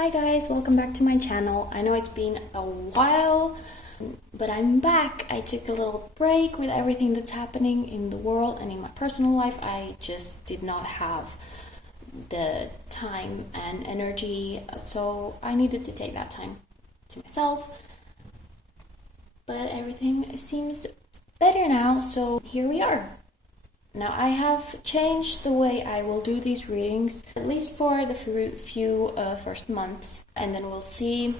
Hi guys, welcome back to my channel. I know it's been a while, but I'm back. I took a little break with everything that's happening in the world and in my personal life. I just did not have the time and energy, so I needed to take that time to myself. But everything seems better now, so here we are. Now I have changed the way I will do these readings, at least for the few first months, and then we'll see.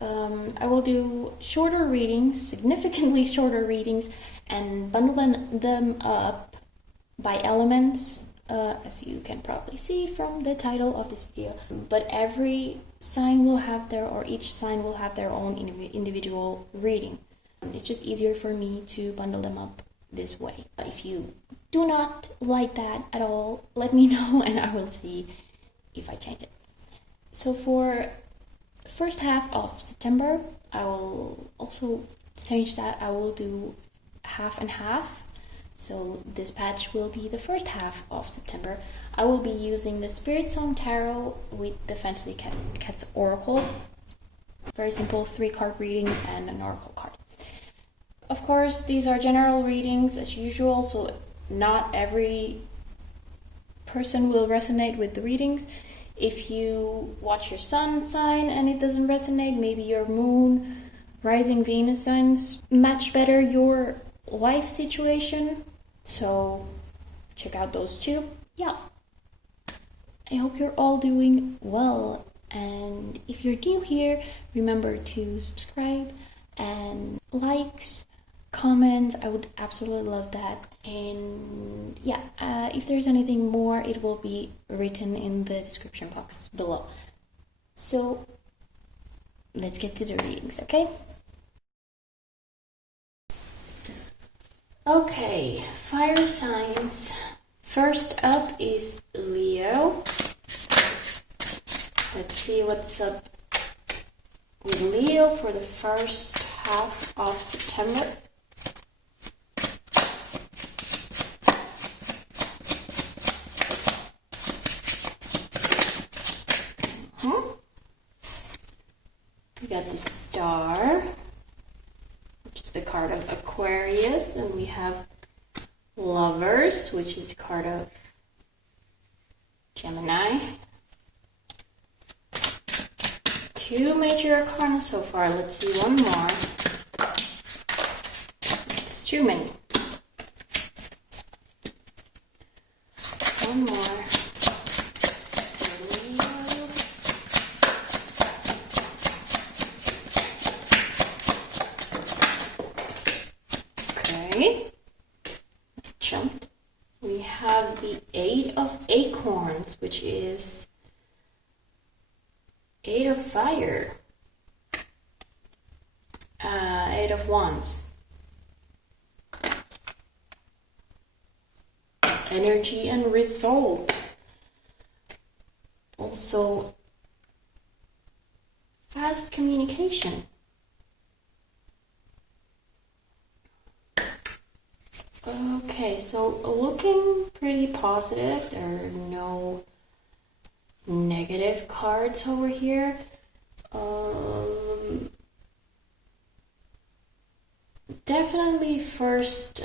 I will do shorter readings, significantly shorter readings, and bundle them up by elements, as you can probably see from the title of this video. But every sign will have each sign will have their own individual reading. It's just easier for me to bundle them up this way. If you do not like that at all, let me know and I will see if I change it. So for the first half of September, I will also change that. I will do half and half. So this patch will be the first half of September. I will be using the Spiritsong Tarot with the Fantasy Cats Oracle. Very simple 3-card reading and an oracle card. Of course, these are general readings as usual, so not every person will resonate with the readings. If you watch your sun sign and it doesn't resonate, maybe your moon, rising Venus signs match better your life situation. So check out those two. Yeah. I hope you're all doing well. And if you're new here, remember to subscribe and likes, comments. I would absolutely love that. And yeah, if there's anything more, it will be written in the description box below. So let's get to the readings, okay? Okay, fire signs. First up is Leo. Let's see what's up with Leo for the first half of September. We got the Star, which is the card of Aquarius, and we have Lovers, which is the card of Gemini. 2 major arcana so far. Let's see one more. It's too many. One more. Okay. Jumped. We have the 8 of Acorns, which is 8 of Fire, 8 of Wands, Energy and Resolve, also fast communication. Okay, so looking pretty positive. There are no negative cards over here. Definitely first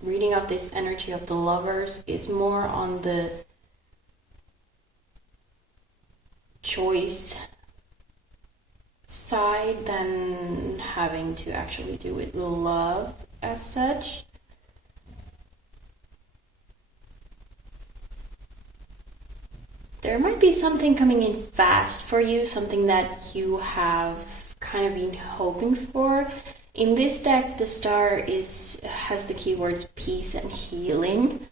reading of this energy of the Lovers is more on the choice side than having to actually do with love as such. There might be something coming in fast for you, something that you have kind of been hoping for. In this deck, the Star has the keywords peace and healing,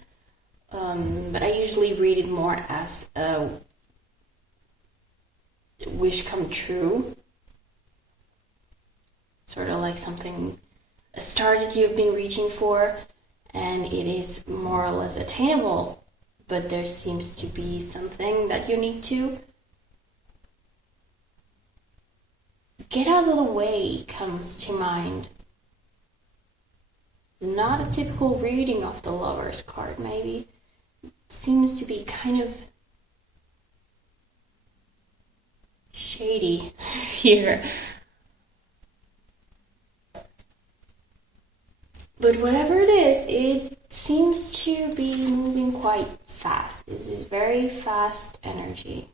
but I usually read it more as a wish come true. Sort of like something, a star that you've been reaching for, and it is more or less attainable. But there seems to be something that you need to get out of the way comes to mind. Not a typical reading of the Lovers card, maybe. It seems to be kind of shady here. But whatever it is, it seems to be moving quite fast. This is very fast energy.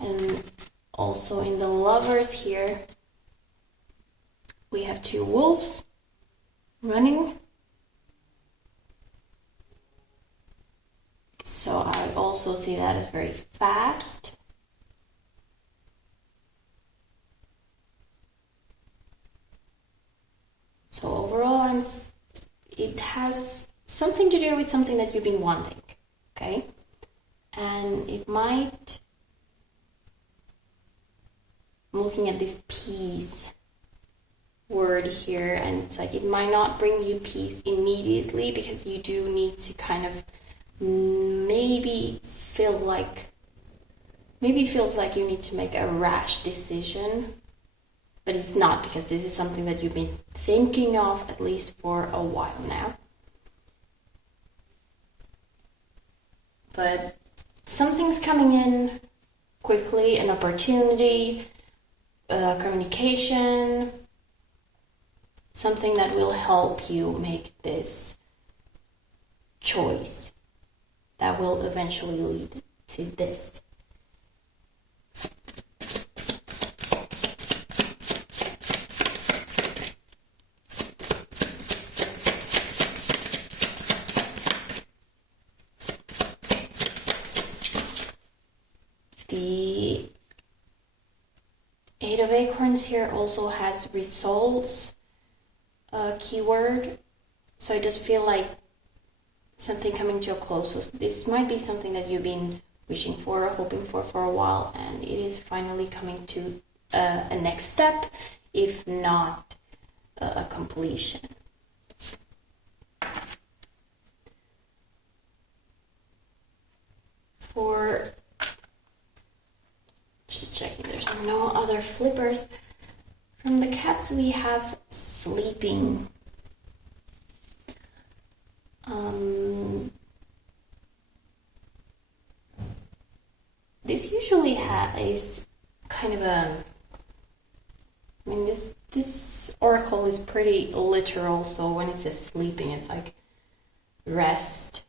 And also in the lovers here, we have two wolves running. So I also see that as very fast. So overall, it has something to do with something that you've been wanting, okay? And it might, I'm looking at this peace word here, and it's like it might not bring you peace immediately, because you do need to kind of maybe feels like you need to make a rash decision, but it's not, because this is something that you've been thinking of at least for a while now. But something's coming in quickly, an opportunity, communication, something that will help you make this choice that will eventually lead to this. The Eight of Acorns here also has results keyword, so it does feel like something coming to a close. So this might be something that you've been wishing for or hoping for a while, and it is finally coming to a next step, if not a completion. For just checking, there's no other flippers. From the cats, we have sleeping. This usually is kind of a, I mean, this oracle is pretty literal, so when it says sleeping, it's like rest.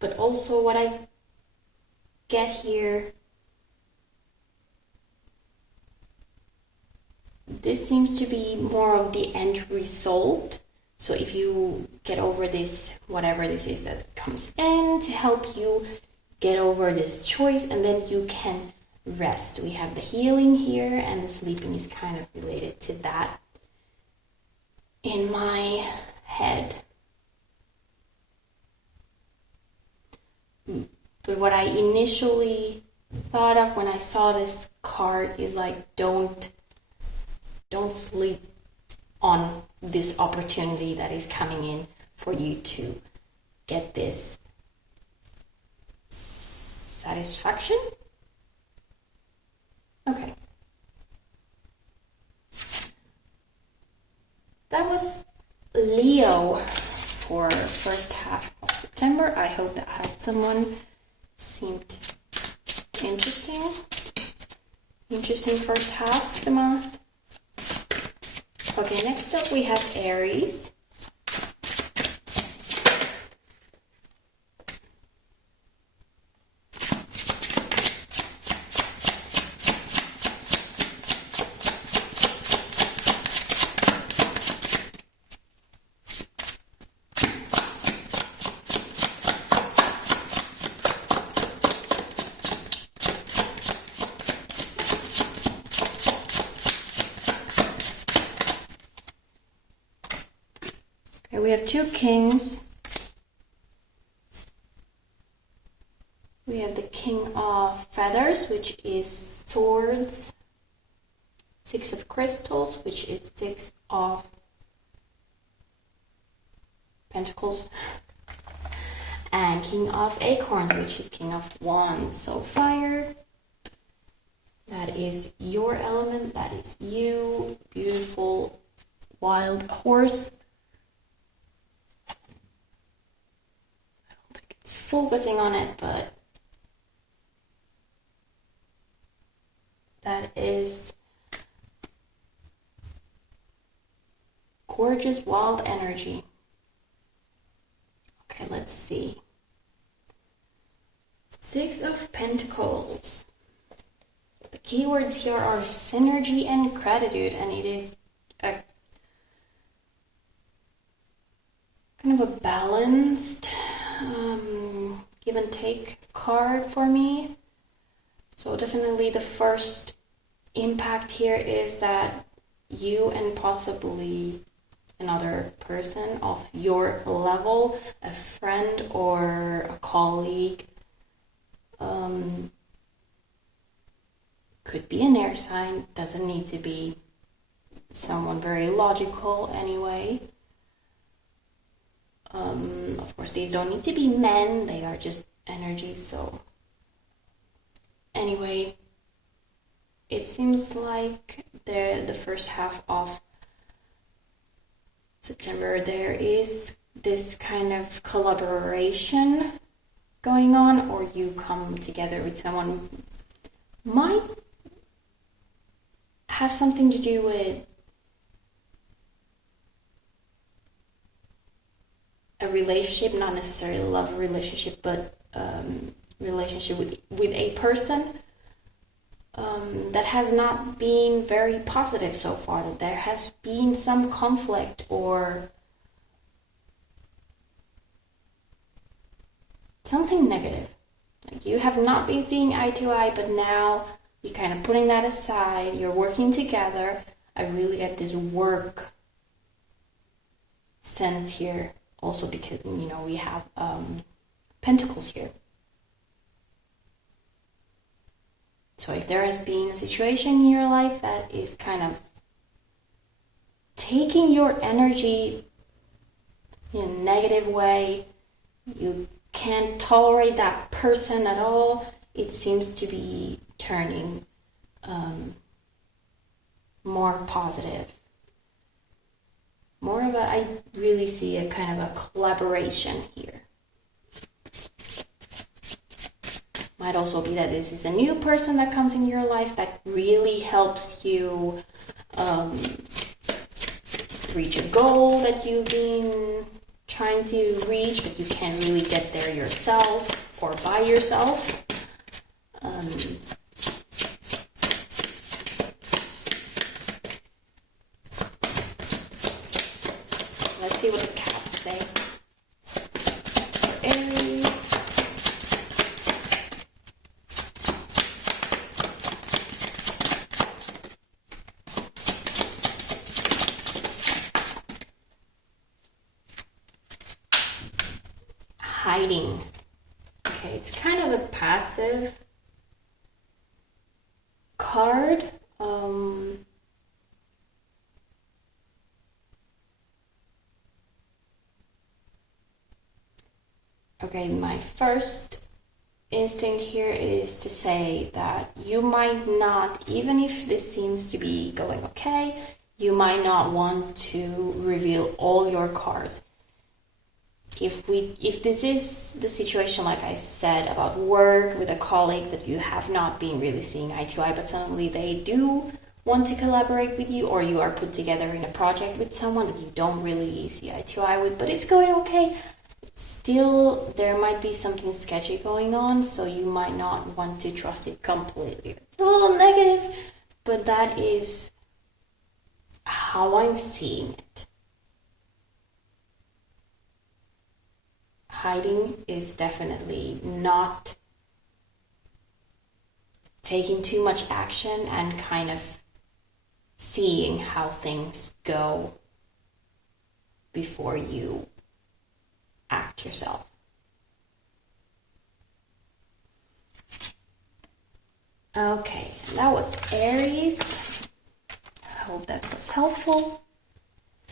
But also what I get here, this seems to be more of the end result. So if you get over this, whatever this is that comes in to help you get over this choice, and then you can rest. We have the healing here, and the sleeping is kind of related to that in my head. But what I initially thought of when I saw this card is like, don't sleep on this opportunity that is coming in for you to get this satisfaction. Okay. That was Leo for first half of September. I hope that helped someone. Seemed interesting. Interesting first half of the month. Okay, next up we have Aries. We have two kings. We have the King of Feathers, which is swords. Six of Crystals, which is Six of Pentacles. And King of Acorns, which is King of Wands. So fire. That is your element. That is you. Beautiful wild horse. It's focusing on it, but just wild energy. Okay, let's see. Six of Pentacles. The keywords here are synergy and gratitude, and it is a kind of a balanced give and take card for me. So definitely the first impact here is that you and possibly another person of your level, a friend or a colleague, could be an air sign, doesn't need to be someone very logical anyway. Of course, these don't need to be men, they are just energies. So anyway, it seems like the first half of September there is this kind of collaboration going on, or you come together with someone. Might have something to do with a relationship, not necessarily a love relationship, but relationship with a person that has not been very positive so far. That there has been some conflict or something negative. Like you have not been seeing eye to eye, but now you're kind of putting that aside. You're working together. I really get this work sense here. Also because, you know, we have pentacles here. So if there has been a situation in your life that is kind of taking your energy in a negative way, you can't tolerate that person at all, it seems to be turning more positive. More of a, I really see a kind of a collaboration here. Might also be that this is a new person that comes in your life that really helps you reach a goal that you've been trying to reach, but you can't really get there yourself or by yourself. Let's see what the cats say for Aries. Hiding. Okay, it's kind of a passive card. Okay, my first instinct here is to say that you might not, even if this seems to be going okay, you might not want to reveal all your cards. If this is the situation, like I said, about work with a colleague that you have not been really seeing eye to eye, but suddenly they do want to collaborate with you, or you are put together in a project with someone that you don't really see eye to eye with, but it's going okay, still there might be something sketchy going on, so you might not want to trust it completely. It's a little negative, but that is how I'm seeing it. Hiding is definitely not taking too much action and kind of seeing how things go before you act yourself. Okay, that was Aries. I hope that was helpful.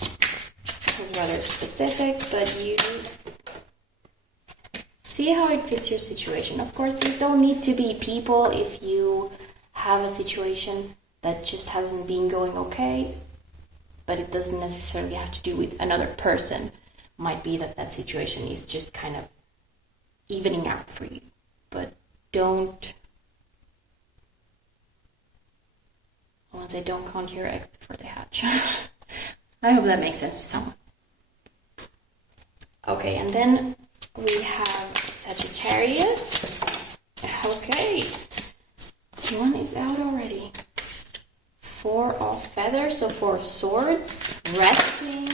It was rather specific, but you see how it fits your situation. Of course, these don't need to be people. If you have a situation that just hasn't been going okay, but it doesn't necessarily have to do with another person. Might be that that situation is just kind of evening out for you. But don't, I want to say don't count your eggs before they hatch. I hope that makes sense to someone. Okay, and then we have Sagittarius. Okay, one is out already. 4 of feathers, so 4 of swords, resting.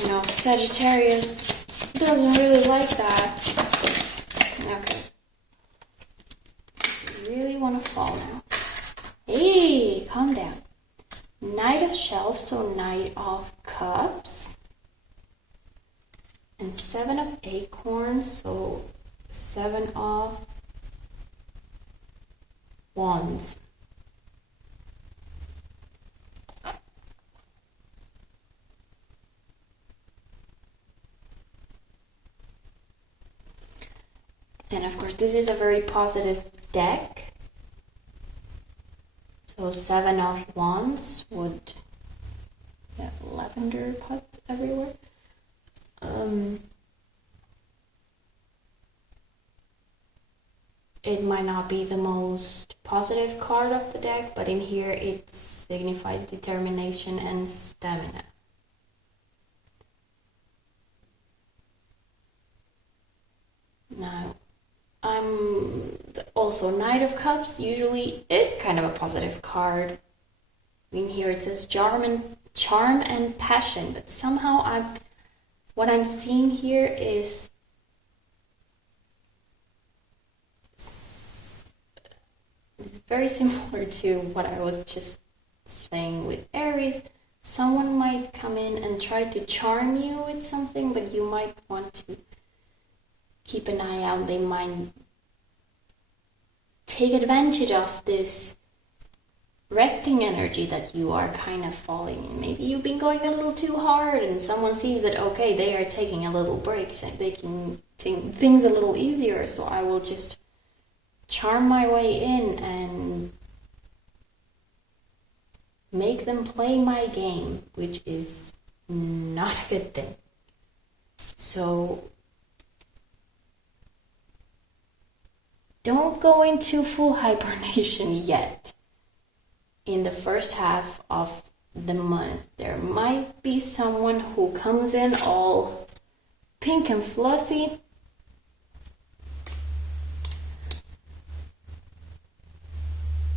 You know, Sagittarius doesn't really like that. Okay. You really want to fall now. Hey, calm down. Knight of Shelves, so Knight of Cups. And 7 of Acorns, so 7 of Wands. And of course, this is a very positive deck. So 7 of Wands would have lavender pots everywhere. It might not be the most positive card of the deck, but in here it signifies determination and stamina. Now, also Knight of Cups usually is kind of a positive card. In here it says charm and passion, but somehow what I'm seeing here is it's very similar to what I was just saying with Aries. Someone might come in and try to charm you with something, but you might want to keep an eye out. They might take advantage of this resting energy that you are kind of falling in. Maybe you've been going a little too hard and someone sees that, okay, they are taking a little break, so they can take things a little easier, so I will just charm my way in and make them play my game, which is not a good thing. So don't go into full hibernation yet. In the first half of the month, there might be someone who comes in all pink and fluffy.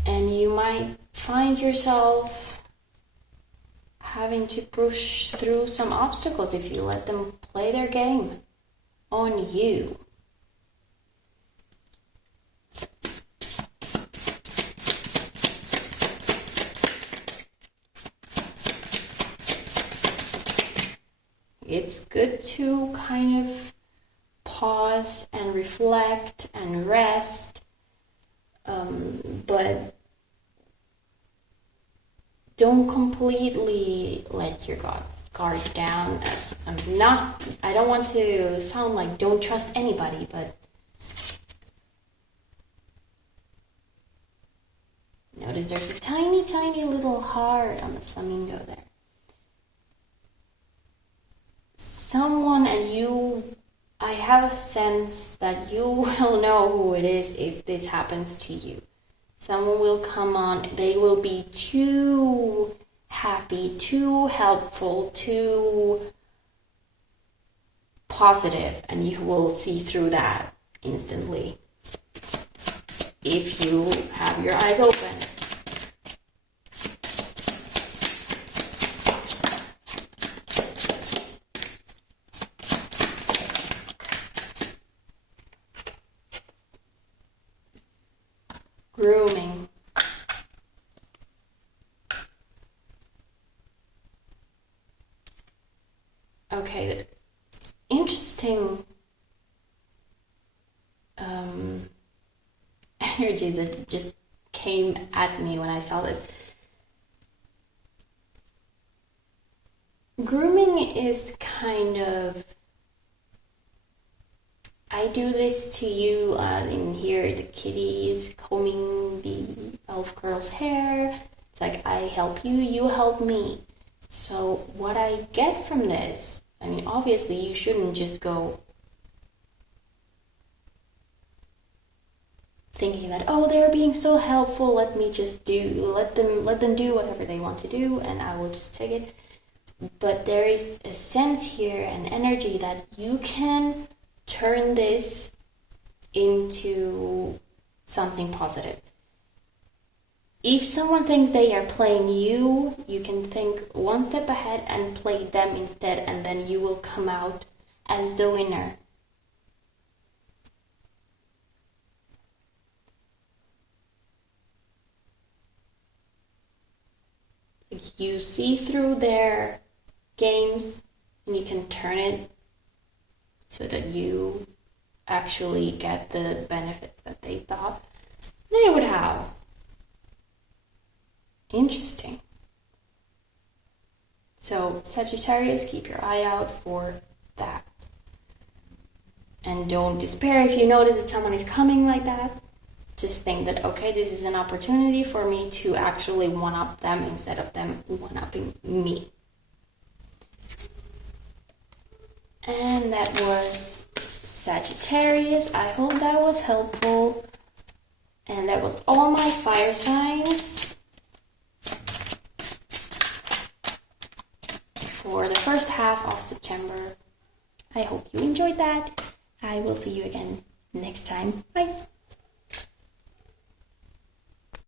And you might find yourself having to push through some obstacles if you let them play their game on you. It's good to kind of pause and reflect and rest, but don't completely let your guard down. I don't want to sound like don't trust anybody, but notice there's a tiny, tiny little heart on the flamingo there. Someone and you, I have a sense that you will know who it is if this happens to you. Someone will come on, they will be too happy, too helpful, too positive, and you will see through that instantly if you have your eyes open. Grooming. Okay, interesting energy that just came at me when I saw this. Grooming is kind of, I do this to you. In here, the kitty is combing the elf girl's hair. It's like, I help you, you help me. So what I get from this, I mean, obviously you shouldn't just go thinking that, oh, they're being so helpful, let them do whatever they want to do, and I will just take it. But there is a sense here, an energy that you can turn this into something positive. If someone thinks they are playing you, you can think one step ahead and play them instead, and then you will come out as the winner. You see through their games and you can turn it so that you actually get the benefits that they thought they would have. Interesting. So Sagittarius, keep your eye out for that. And don't despair if you notice that someone is coming like that. Just think that, okay, this is an opportunity for me to actually one-up them instead of them one-upping me. And that was Sagittarius. I hope that was helpful. And that was all my fire signs for the first half of September. I hope you enjoyed that. I will see you again next time. Bye.